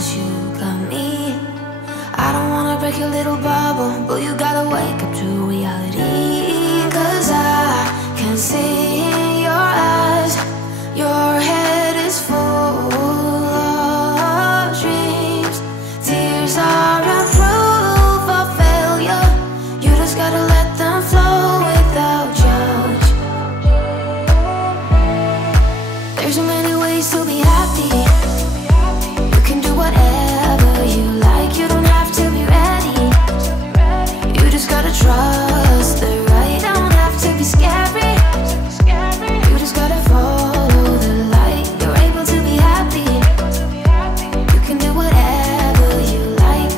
'cause you got me. I don't wanna break your little bubble, but you gotta wake up to reality. 'Cause I can see in your eyes, your head is full of dreams. Tears are a proof of failure. You just gotta let them flow without judge. There's so many ways to be happy. You can do whatever you like. You don't have to be ready. You just gotta trust the right. Don't have to be scary. You just gotta follow the light. You're able to be happy. You can do whatever you like.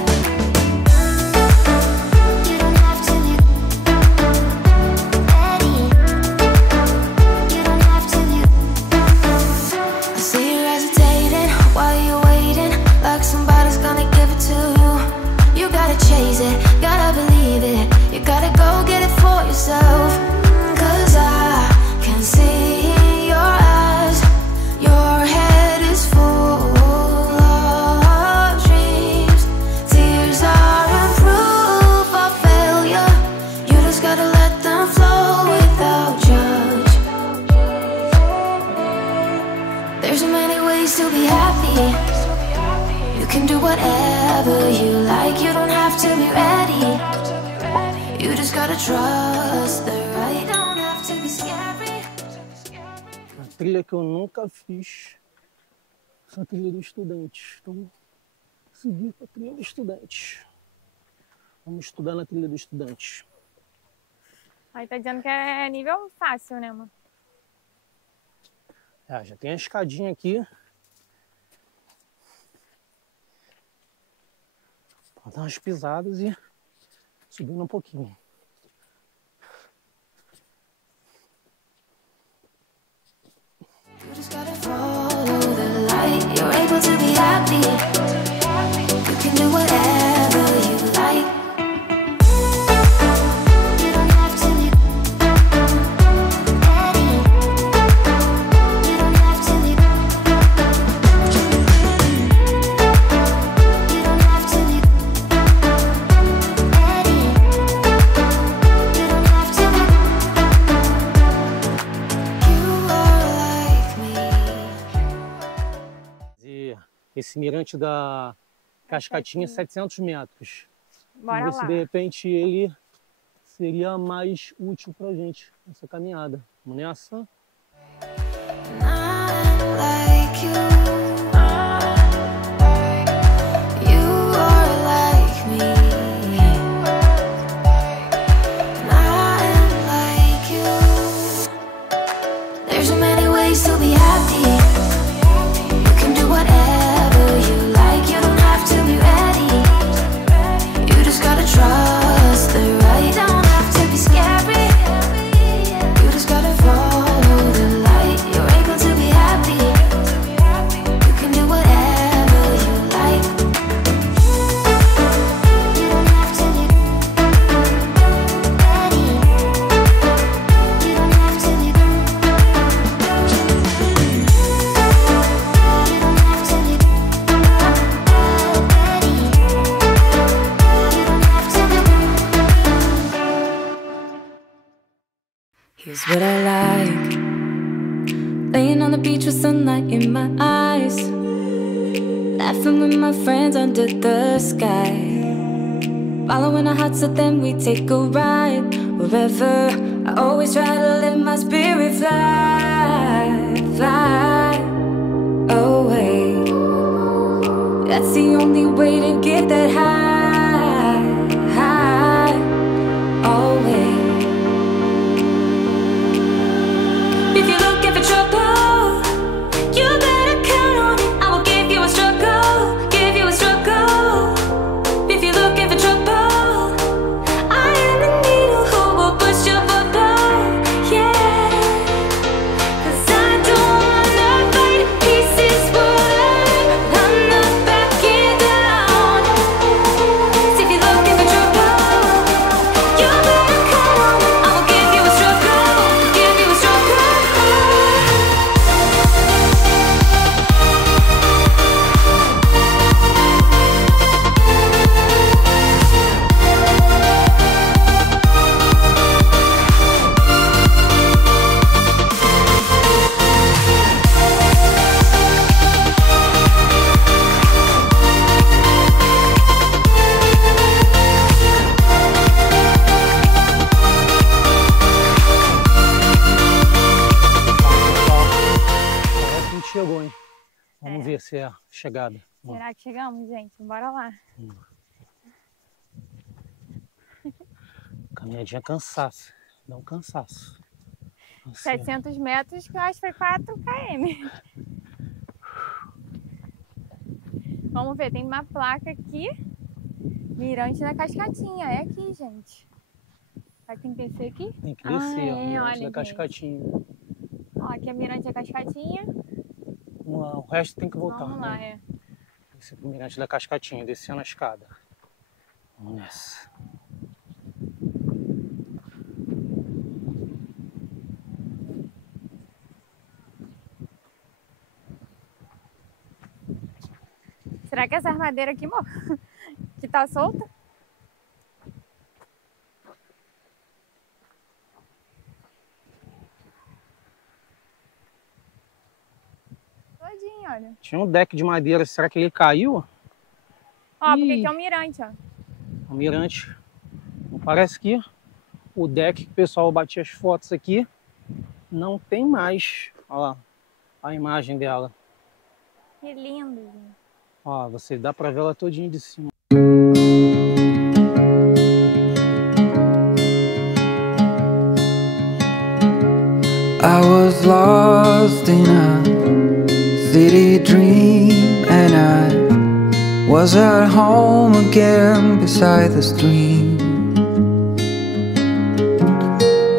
You don't have to be ready. You don't have to be. I see you hesitating while you're waiting, like somebody's gonna give it to you. You gotta chase it, gotta believe it. You gotta go get it for yourself. 'Cause I can see in your eyes, your head is full of dreams. Tears are a proof of failure. You just gotta let them flow without judge. There's so many ways to be happy. You can do whatever you like. You don't have to be ready. You just gotta trust the right. Don't have to be scary. A trilha que eu nunca fiz, essa trilha do estudante. Então, seguir com a trilha do estudante. Vamos estudar na trilha do estudante. Aí tá dizendo que é nível fácil, né, amor? Já tem a escadinha aqui. Vou dar umas pisadas e subindo um pouquinho. You just gotta follow the light. You're able to be happy. You can do whatever you like. You don't have to be ready. You don't have to be. You don't have to be ready. You don't have to be. You are like me. E esse mirante da Cascatinha, 700 metros. Bora Vamos ver lá. se de repente ele seria mais útil pra gente nessa caminhada. Vamos nessa? I'm like you. You are like me. I'm like you. There's so many ways to be happy. You can do whatever you like. You don't have to be ready. You just gotta trust the right. Don't have to be scary. You just gotta follow the light. You're able to be happy. You can do whatever you like. You don't have to be ready. You don't have to be. You don't have to be ready. You don't have to be. Here's what I like. Laying on the beach with sunlight in my eyes, laughing with my friends under the sky, following our hearts so then we take a ride. Wherever, I always try to let my spirit fly, fly away. That's the only way to get that high, high, always. If you're looking for trouble, you better count on it. I will give you a struggle, give you a struggle. If you're looking for trouble, I am the needle who will push your bubble, yeah. 'Cause I don't wanna fight pieces, but I'm not backing down. se é a chegada. Será que chegamos, gente? Bora lá. Caminhadinha cansaço. Dá um cansaço. Assim, 700 metros, que eu acho que foi 4 km. Vamos ver, tem uma placa aqui. Mirante da Cascatinha. É aqui, gente. Será que tem que descer aqui? tem que descer, ó. É, Mirante olha, da gente. Cascatinha. Ó, aqui é Mirante da Cascatinha. O resto tem que voltar. Vamos lá, né? é. Esse é o Mirante da Cascatinha, descendo a escada. Vamos nessa. Será que essa armadeira aqui, amor? Que tá solta? Todinho, olha. Tinha um deck de madeira, será que ele caiu? Ó, porque Ih. aqui é um mirante, ó. O mirante. Parece que o deck que o pessoal batia as fotos aqui não tem mais. Olha lá a imagem dela. Que lindo, gente. Ó, você dá pra ver ela todinha de cima. I was lost in a city dream, and I was at home again beside the stream.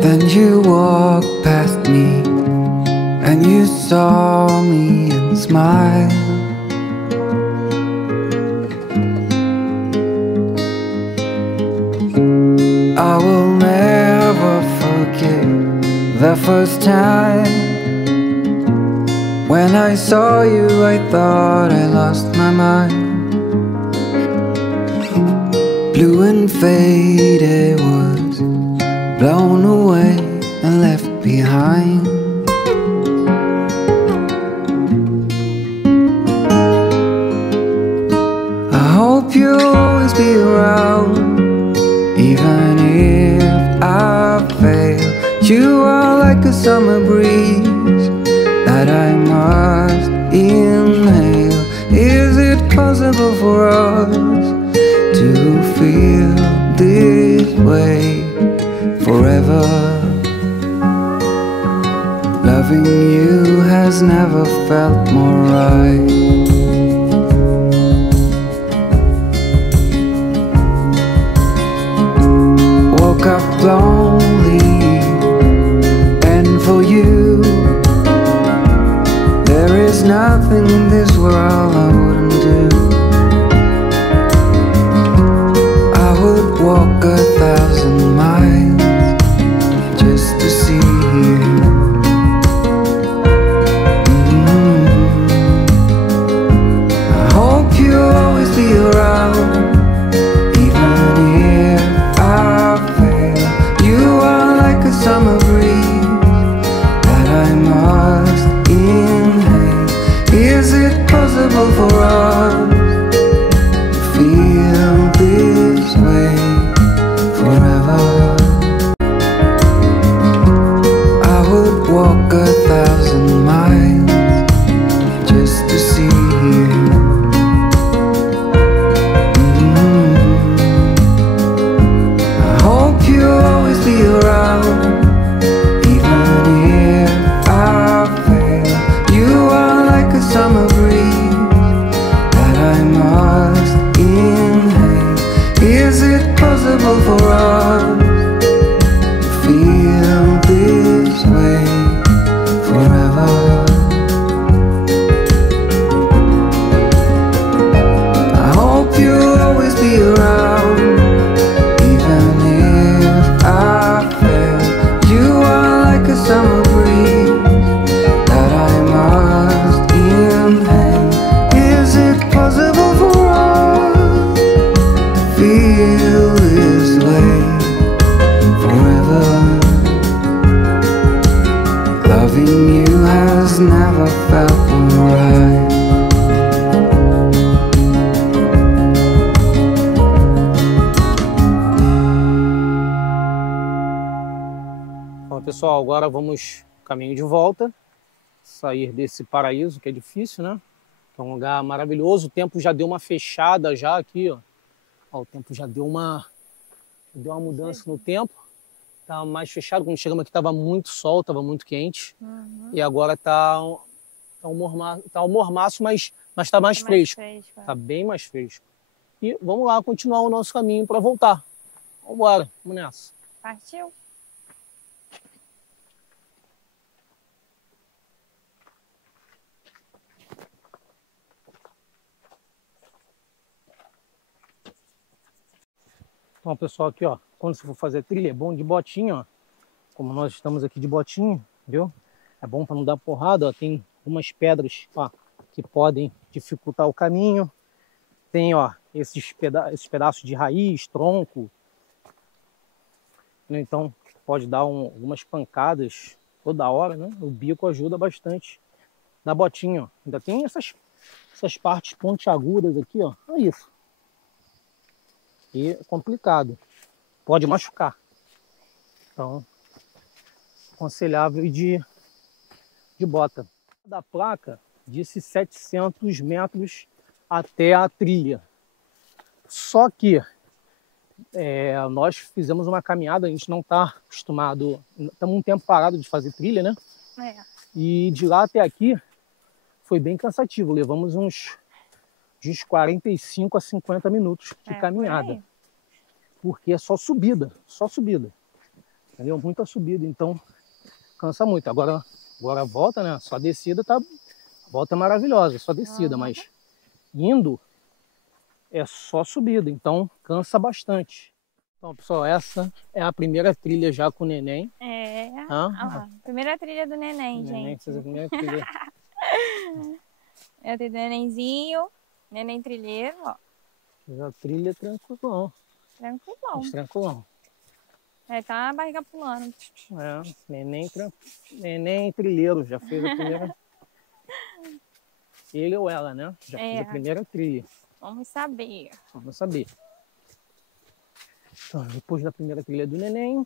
Then you walked past me, and you saw me and smiled. I will never forget the first time when I saw you. I thought I lost my mind. Blue and faded was blown away and left behind. I hope you'll always be around, even if I fail. You are like a summer breeze that I must inhale. Is it possible for us to feel this way forever? Loving you has never felt more right. Woke up lonely, and for you there is nothing in this world I wouldn't do. I would walk 1,000 miles just to see you. I hope you'll always be around, even if I fail. You are like a summer breeze that I must inhale. Is it possible for us to feel this way forever? I would walk 1,000 miles just to see you. I hope you'll always be around, even if I fail. You are like a summer breeze that I must inhale. Is it possible for us to feel this way forever? I hope you'll always be around, even if I fail. You are like a summer breeze that I must inhale. Is it possible for us to feel this way forever? Loving you has never felt more right. Ó, pessoal, agora vamos caminho de volta. Sair desse paraíso, que é difícil, né? que é um lugar maravilhoso. O tempo já deu uma fechada já aqui, ó. Ó, o tempo já deu uma mudança no tempo. Tá mais fechado. Quando chegamos aqui tava muito sol, tava muito quente. E agora tá um mormaço, mas tá mais fresco. Tá bem mais fresco. E vamos lá continuar o nosso caminho para voltar. Vamos embora, vamos nessa. Partiu? Então, pessoal, aqui, ó, quando você for fazer trilha, é bom de botinha, ó. Como nós estamos aqui de botinha, viu? É bom para não dar porrada, ó. Tem umas pedras, ó, que podem dificultar o caminho. Tem, ó, esses pedaços de raiz, tronco. Então, pode dar algumas pancadas toda hora, né? O bico ajuda bastante na botinha, ó. Ainda tem essas partes pontiagudas aqui, ó. Olha isso. E é complicado. Pode machucar. Então, aconselhável de bota. Da placa, disse 700 metros até a trilha. Só que nós fizemos uma caminhada, a gente não está acostumado, estamos um tempo parado de fazer trilha, né? E de lá até aqui foi bem cansativo. Levamos uns 45 a 50 minutos de caminhada. Porque é só subida, entendeu? Muita subida, então cansa muito. Agora a volta, né? Só a descida tá. A volta é maravilhosa, só descida, mas indo é só subida, então cansa bastante. Então, pessoal, essa é a primeira trilha já com o neném. Primeira trilha do neném, gente. Neném fez a primeira trilha. Eu tenho nenenzinho, neném trilheiro, ó. Fez a trilha tranquilão. Tranquilão. Tá a barriga pulando. Neném trilheiro, já fez a primeira. Ele ou ela, né? Já fez a primeira trilha. Vamos saber. Então, depois da primeira trilha do neném,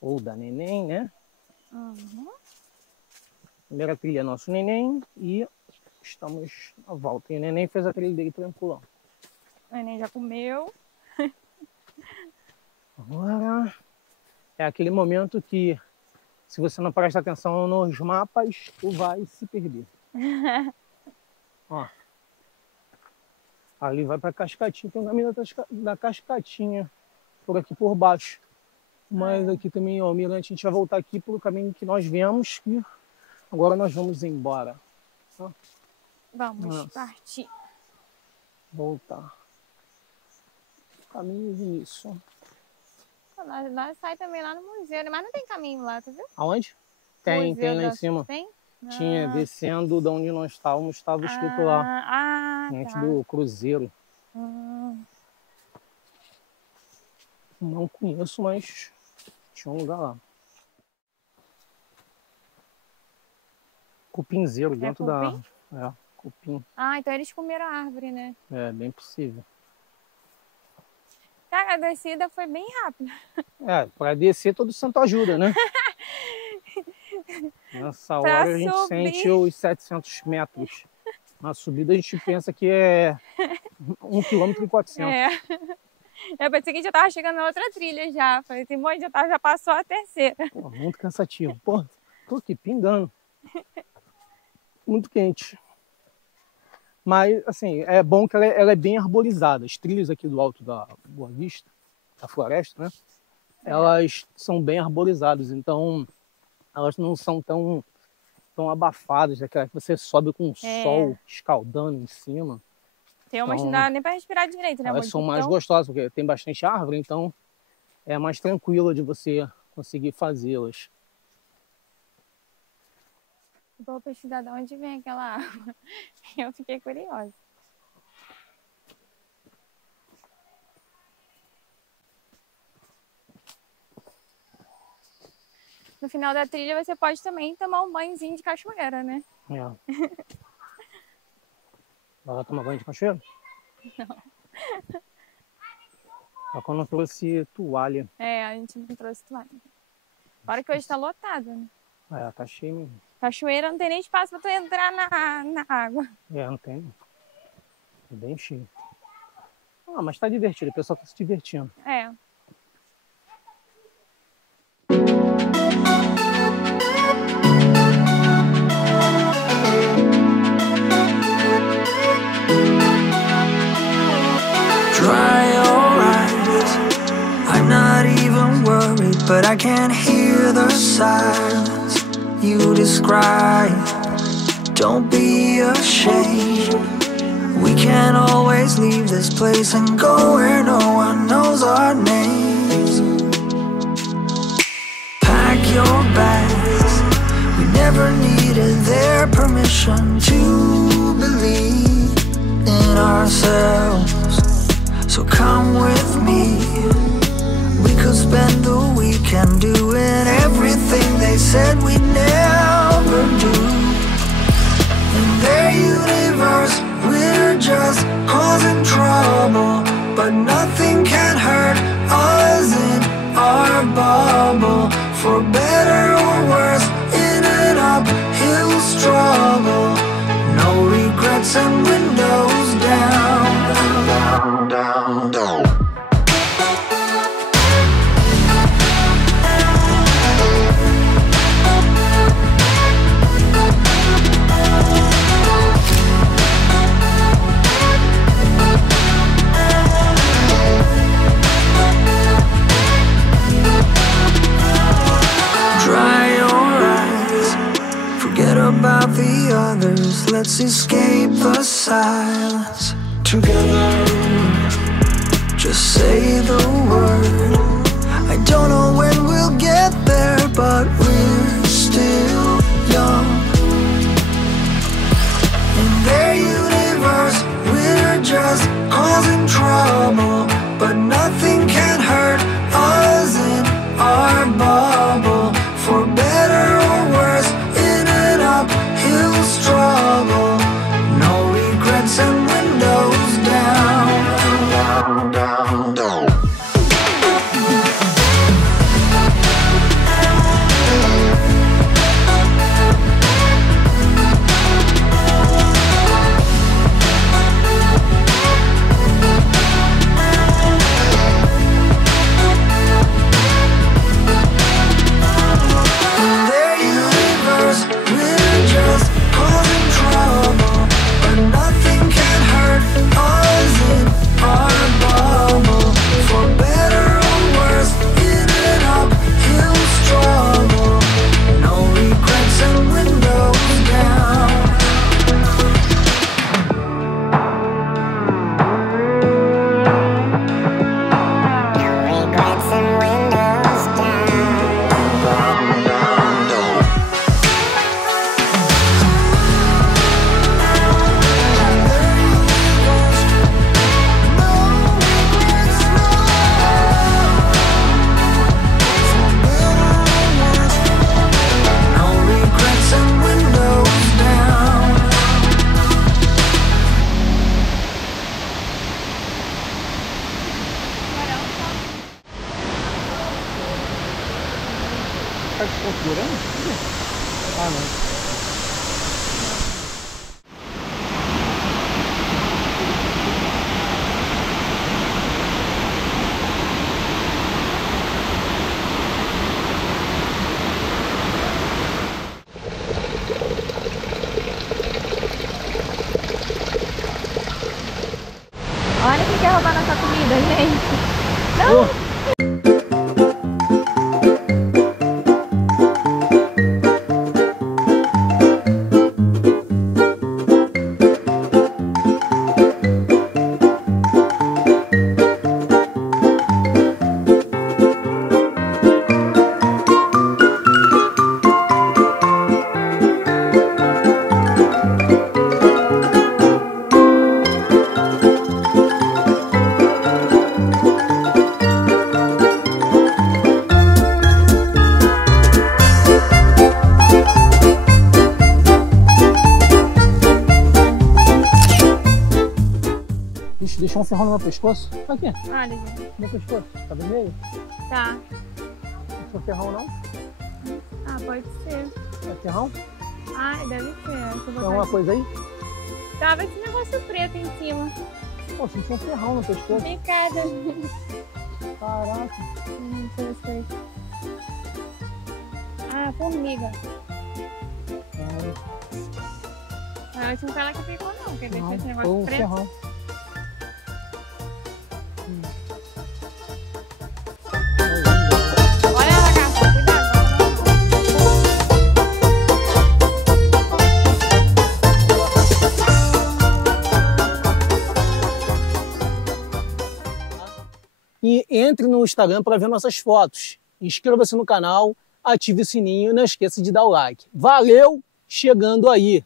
ou da neném, né? Primeira trilha é nosso neném e estamos na volta. E o neném fez a trilha dele tranquilão. O neném já comeu. Agora é aquele momento que, se você não presta atenção nos mapas, tu vai se perder. Ó, ali vai para Cascatinha, tem um caminho da Cascatinha por aqui por baixo. Mas aqui também, ó, o Mirante, a gente vai voltar aqui pelo caminho que nós viemos e agora nós vamos embora. Ó. Vamos partir. Voltar. Caminho de início. Nós sai também lá no museu, mas não tem caminho lá, tu viu? Aonde? Tem lá em cima. Tem? Tinha, descendo de onde nós estávamos, estava escrito lá. Antes do cruzeiro. Não conheço, mas tinha um lugar lá. Cupinzeiro dentro cupim? Cupim. Então eles comeram a árvore, né? É, bem possível. Cara, a descida foi bem rápida. Para descer todo santo ajuda, né? Nessa hora a gente sente os 700 metros. Na subida a gente pensa que é 1,4 km. Eu pensei que a gente já tava chegando na outra trilha já. Falei assim, mãe, já passou a terceira. Pô, muito cansativo. Pô, tô aqui pingando. Muito quente. Mas, assim, é bom que ela é bem arborizada. As trilhas aqui do Alto da Boa Vista, da floresta, né? Elas são bem arborizadas, então elas não são tão abafadas, daquela que você sobe com o sol escaldando em cima. Tem umas que não dá nem para respirar direito, né? Elas são mais gostosas, porque tem bastante árvore, então é mais tranquila de você conseguir fazê-las. Vou pesquisar de onde vem aquela água. Eu fiquei curiosa. No final da trilha você pode também tomar um banhozinho de cachoeira, né? Vai tomar banho de cachoeira? Não. Só quando eu trouxe toalha. A gente não trouxe toalha. Fora que hoje tá lotado, né? Tá cheio mesmo. Cachoeira não tem nem espaço pra tu entrar na água. É, não tem. É bem cheio. Ah, mas tá divertido, o pessoal tá se divertindo. É. Dry your eyes. I'm not even worried, but I can't hear the silence you describe. Don't be ashamed. We can always leave this place and go where no one knows our names. Pack your bags. We never needed their permission to believe in ourselves. So come with me. We could spend the weekend doing everything they said we'd never do. In their universe, we're just causing trouble, but nothing can hurt us in our bubble. For better or worse, in an uphill struggle. No regrets and windows down, down, down, down. About the others, let's escape the silence together. Just say the word. I don't know when we'll get there, but we're still young. In their universe, we're just causing trouble, but nothing can hurt us in our bubble. For better or worse, uphill struggle, no regrets and windows down, down, down, down. Tá desconfigurando? Ah, não. Olha quem quer roubar nossa comida, gente. Não! Deixou um ferrão no meu pescoço. Aqui, Olha, gente. meu pescoço. Tá vermelho? Tá. Não foi ferrão, não? Ah, pode ser. É ferrão? Ai, deve ser. Tem alguma coisa aí? Tava esse negócio preto em cima. Pô, você um ferrão no pescoço. Picada. Caraca. Interessante. Ah, formiga. Ah, acho que não foi ela que picou não. Quer ver Não, esse foi negócio um preto? ferrão. Olha ela, garça. Cuidado. E entre no Instagram para ver nossas fotos. Inscreva-se no canal, ative o sininho e não esqueça de dar o like. Valeu, chegando aí!